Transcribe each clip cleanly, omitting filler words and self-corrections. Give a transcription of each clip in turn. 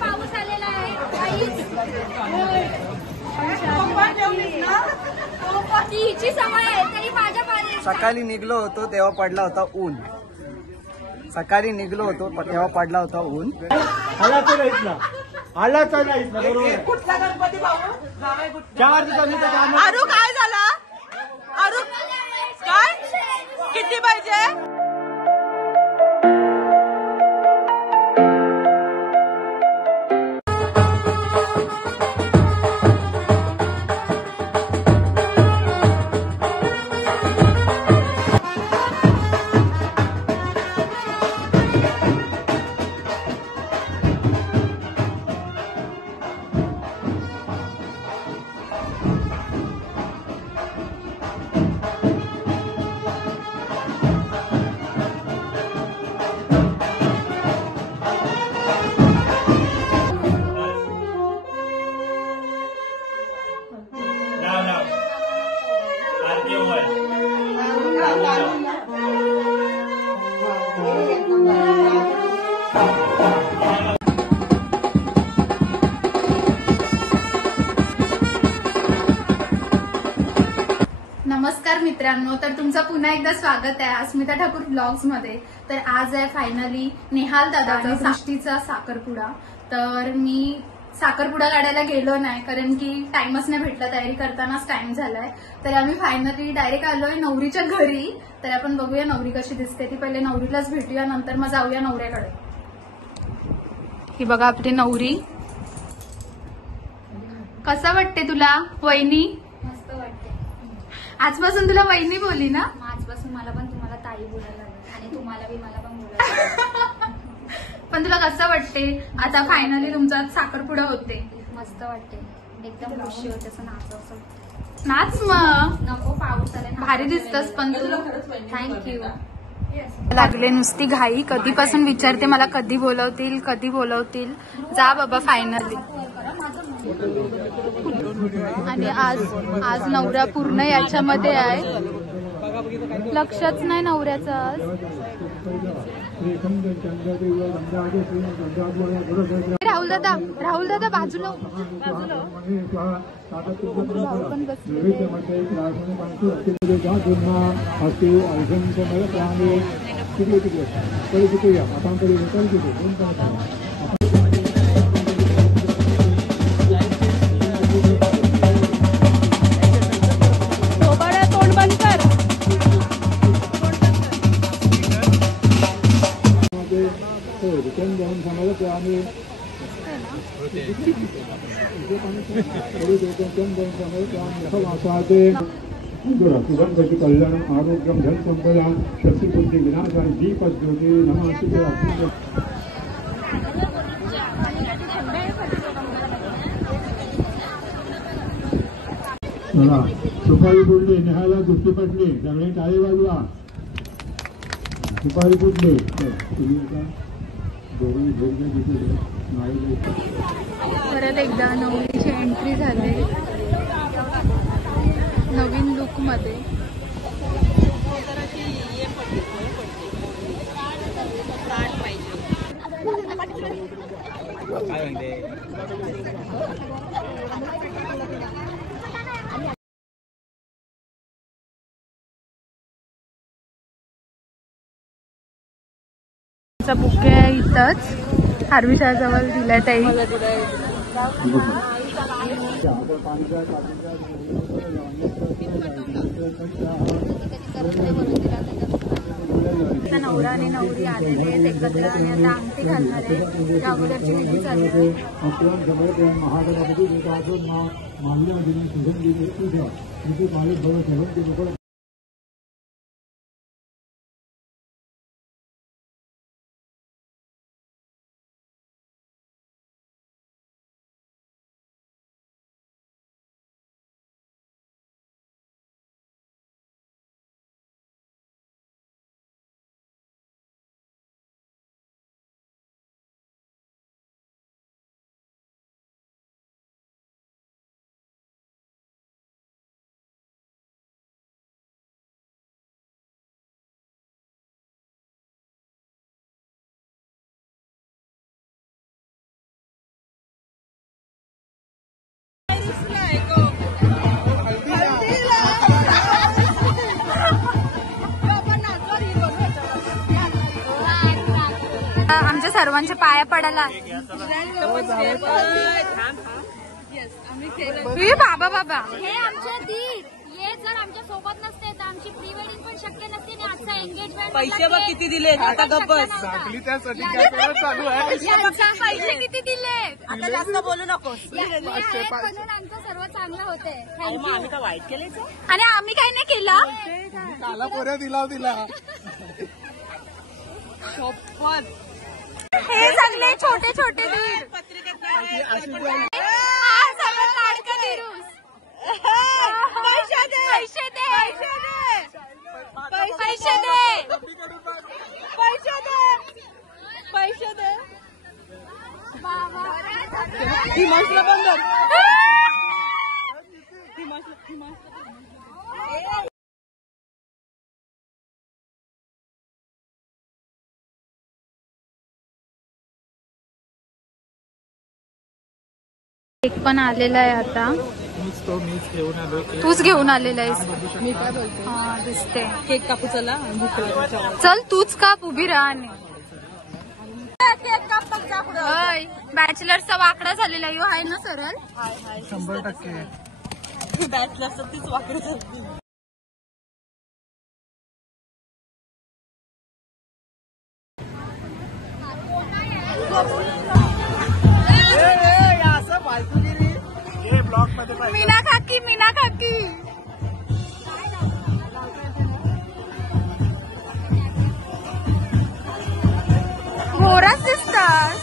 पाऊस आलेला आहे. हिची सवय आहे तरी माझ्या पाणी. सकाळी निघलो होतो तेव्हा पडला होता ऊन. सकाळी निघलो होतो तेव्हा पडला होता ऊन. आलाच नाहीत ना, आलाच नाहीत ना. बरोबर. कुठला गणपती भाऊ? 4 दिवसांनी आरू काय झाला? आरू काय किती पाहिजे? नमस्कार मित्रांनो, तर तुमचं पुन्हा एकदा स्वागत आहे अस्मिता ठाकूर ब्लॉग्स मध्ये. तर आज आहे फायनली नेहाल दादाचा सृष्टीचा साखरपुडा. तर मी साखरपुडा काढायला गेलो नाही कारण की टाइमच नाही भेटला, तयारी करतानाच टाइम झालाय. तर आम्ही फायनली डायरेक्ट आलोय नवरीच्या घरी. तर आपण बघूया नवरी कशी दिसते ती. पहिले नवरीलाच भेटूया, नंतर मग जाऊया नवऱ्याकडे. ही बघा आपली नवरी. कसं वाटते तुला वहिनी? मस्त वाटते. आजपासून तुला वहिनी बोली ना? आजपासून मला पण तुम्हाला ताई बोलायला लागेल आणि तुम्हाला बी मला पण बोलायला. पण तुला कसं वाटते आता फायनली तुमचा साखरपुडा होते? मस्त वाटते, एकदम खुशी होते. असं नाच असं नाच मग. नको पाऊस आले. भारी दिसतस पण तू. थँक्यू. लागले नुसती घाई. कधीपासून विचारते मला कधी बोलवतील कधी बोलवतील. जा बाबा फायनली. आणि आज नवरा पूर्ण याच्यामध्ये आहे, लक्षच नाही नवऱ्याचं आज. राहुल दादा बाजूला सुगंधि कल्याण आरोग्यम धन संपदा शक्ति बुद्धि विनाशा दीपक ज्योति नमः. चला सुपारी फुटली, नेहाला दृष्टी पडली, सगळे टाळी वाजवा. सुपारी फुटली. परत एकदा नवरीची एंट्री झाली नवीन लुक मध्ये. बुके आहे इथंच हारविशाजवळ दिलाय ताई. नवरा आणि नवरी आलेले आहेत एकत्र आणि आता अंगठी घालणार आहे. या अगोदरची विधी चालू आहे. आमच्या सर्वांच्या पाया पडायला बाबा बाबा हे आमच्या दीर हे जर आमच्या सोबत नसते तर आमची प्री वेडिंग पण शक्य नसते आणि आजचा एंगेजमेंट पैसे बघ किती दिले आता गप्पच पैसे किती दिले आता जास्त बोलू नकोस म्हणून आमचं सर्व चांगलं होते आम्ही काय वाईट केले आणि आम्ही काही नाही केलं काला पोऱ्या दिला तिला हे सगळे छोटे छोटे दीर सगळं लाडकं दिरूस पैसे दे पैसे दे पैसे दे पैसे दे पैसे दे हिमांशला पण धर. केक पण आलेला आहे आता तूच घेऊन आलेला आहेस मी काय बोलते हा दिसते केक कापू चला भूक लागली. चल तूच काप उभी राहा आणि केक काप बघ जा पुढं. बॅचलरचा वाकडा झालेला यो आहे ना सरळ 100%. बॅचलर तीच वाकडं झाली. असं फालतूगिरी हे ब्लॉक मध्ये पाहिजे. मीना काकी घोराच दिसतात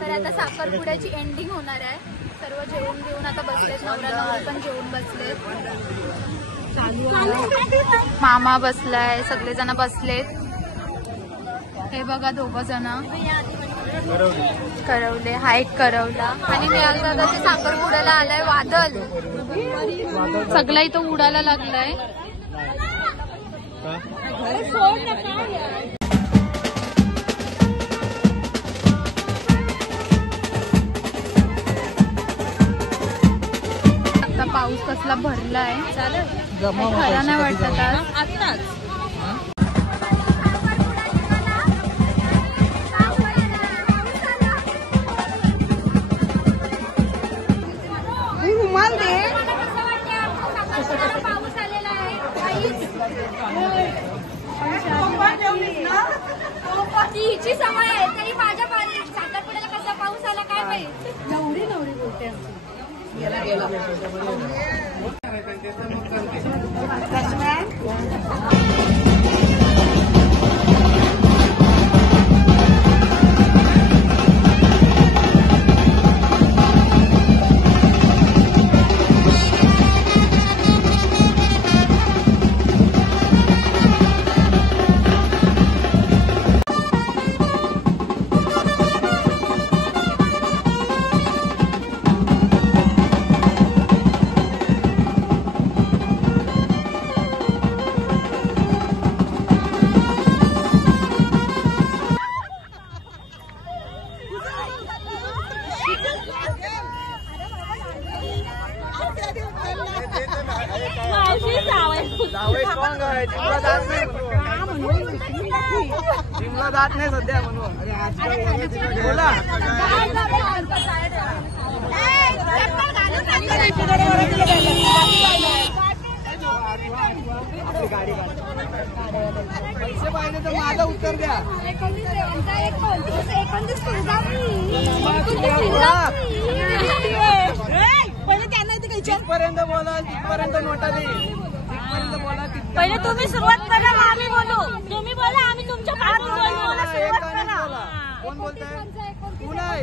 तर आता साखरपुड्याची एंडिंग होणार आहे. सर्व जेवून घेऊन आता बसलेत. नवरा नवरी पण जेवून बसलेत. मामा बसलाय. सगळेजण बसलेत. हे बघा 2 जण करवले. हा एक करवला आणि नेहाल दादाच्या साखरपुड्याला आलाय वादल. सगळा इथं उडायला लागलाय. पाऊस कसला भरलाय. खरा नाही वाटत आज. रुमाल दे. पाऊस आलेला आहे ती हिची सवय आहे तरी माझ्या साखरपुड्याला कसा पाऊस आला काय माहिती. नवरी बोलते जिमला जात नाही सध्या म्हणून बोला. पैसे पाहिजे तर माझं उत्तर द्या. पहिले त्यांना इथे काही तिथपर्यंत बोला. तिथपर्यंत नोटा दे. तिथपर्यंत बोला. पहिले तुम्ही सुरुवात करा मग आम्ही बोलू. तुम्ही बोला आम्ही तुमच्या पाठून बोलू. सुरुवात करा. कोण बोलताय? तू नाही.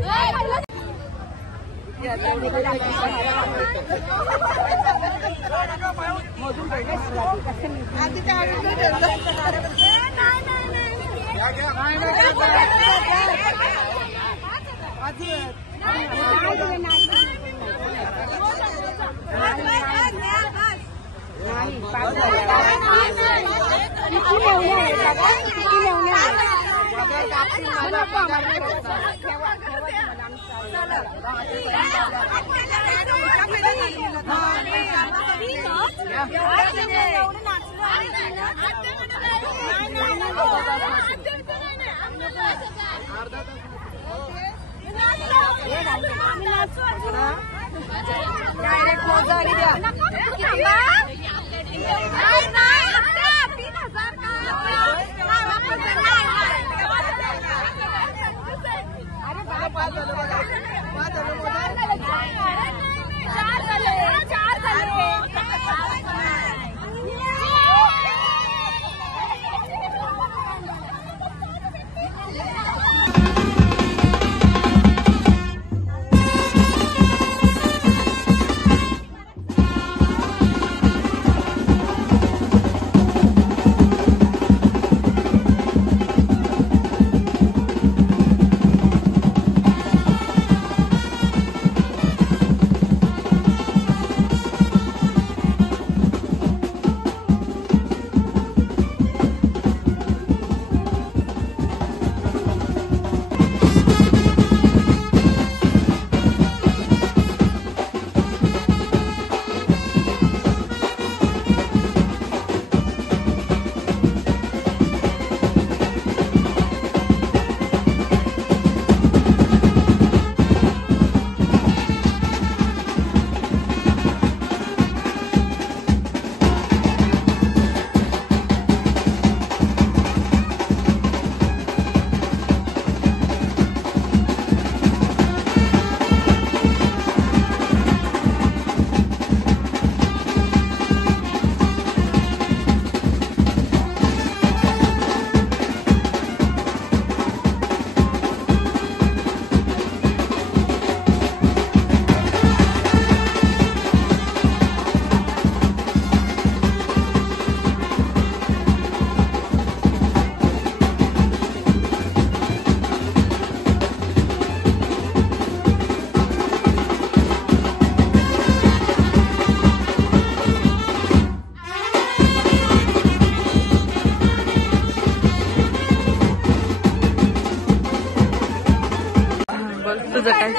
तुझं काय?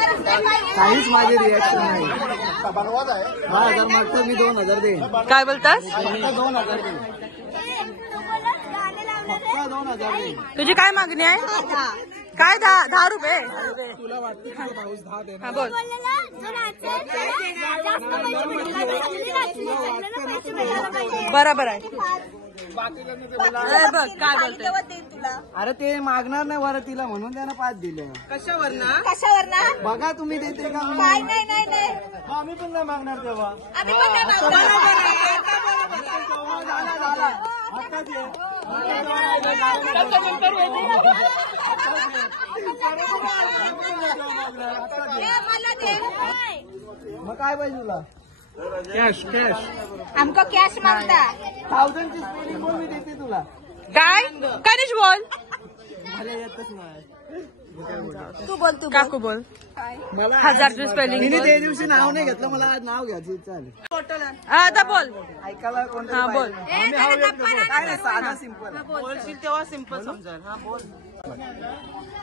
काहीच माझे रिॲक्शन नाही. 10,000 मागतो मी 2,000 देईन. काय बोलतास? फक्त 2,000 देईन. फक्त 2,000 देईन. तुझी काय मागणी आहे? काय 10 रुपये? तुला वाटतं की पाऊस 10 देणार? हा बोल. बरोबर आहे. बघ काय बोलतोय. अरे ते मागणार नाही बरं तिला म्हणून त्यानं 5 दिले. कशावर ना? बघा तुम्ही देते का? आम्ही पण नाही मागणार तेव्हा. झाला. आत्ताच ये. मग काय पाहिजे तुला? कॅश आमको कॅश मागता 1000 ची स्पेलिंग बोल, मी देते तुला. काय? कनिष बोल. मला येतच नाही. तू बोल काकू बोल. मला 1000ची स्पेलिंग मी बोल. त्या दिवशी नाव नाही घेतलं, मला आज नाव घ्यायचं चालेल. आता बोल. ऐकायला कोणतं हा बोल. काय नाही, साधा सिंपल. बोलशील तेव्हा सिंपल समजेल. हा बोल.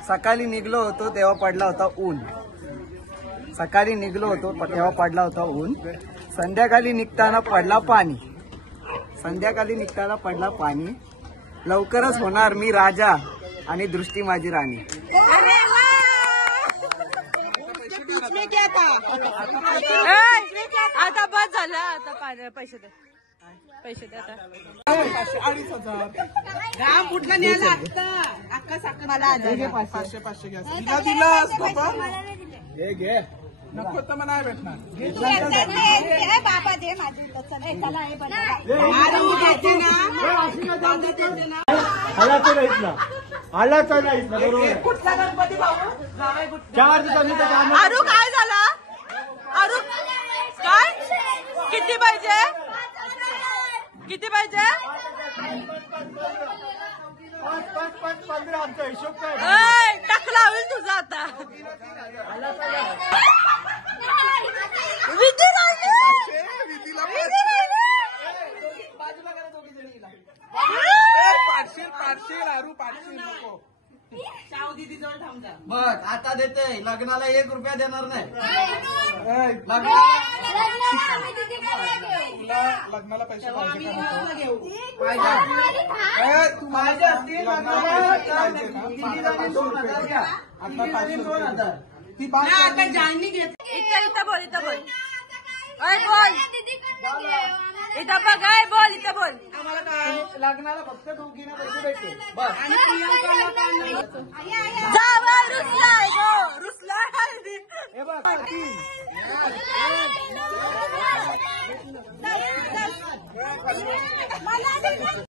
सकाळी निघलो होतो तेव्हा पडला होता ऊन. सकाळी निघलो होतो तेव्हा पडला होता ऊन. संध्याकाळी निघताना पडला पाणी. संध्याकाळी निघताना पडला पाणी. लवकरच होणार मी राजा आणि दृष्टी माझी राणी. आता बस झालं. आता पैसे दे. पैसे दे आता. हे घे. नको तर मला भेटणार. बाबा दे माझे आलाच नाहीत ना. आलाच नाहीत ना. बरोबर आहे. कुठला गणपती भाऊ? 4 दिवसांनी तर जाणार. आरू काय झालं? आरू काय? किती पाहिजे? किती पाहिजे? 5 आमचा हिशोब काय? टाकलं लावेल तुझं आता. विधी राहिली. बघ आता देते लग्नाला 1 रुपया देणार नाही. लग्नाला पैसे पाहिजे माझ्या असतील ती इथं बोल इथं बोल. अय बोल इथं बघ. अय बोल इथं बोल. लग्नाला फक्त दोघींना पैसे भेटते बस. जावई रुसलाय गो. रुसलाय हल्दी. हे बघ मला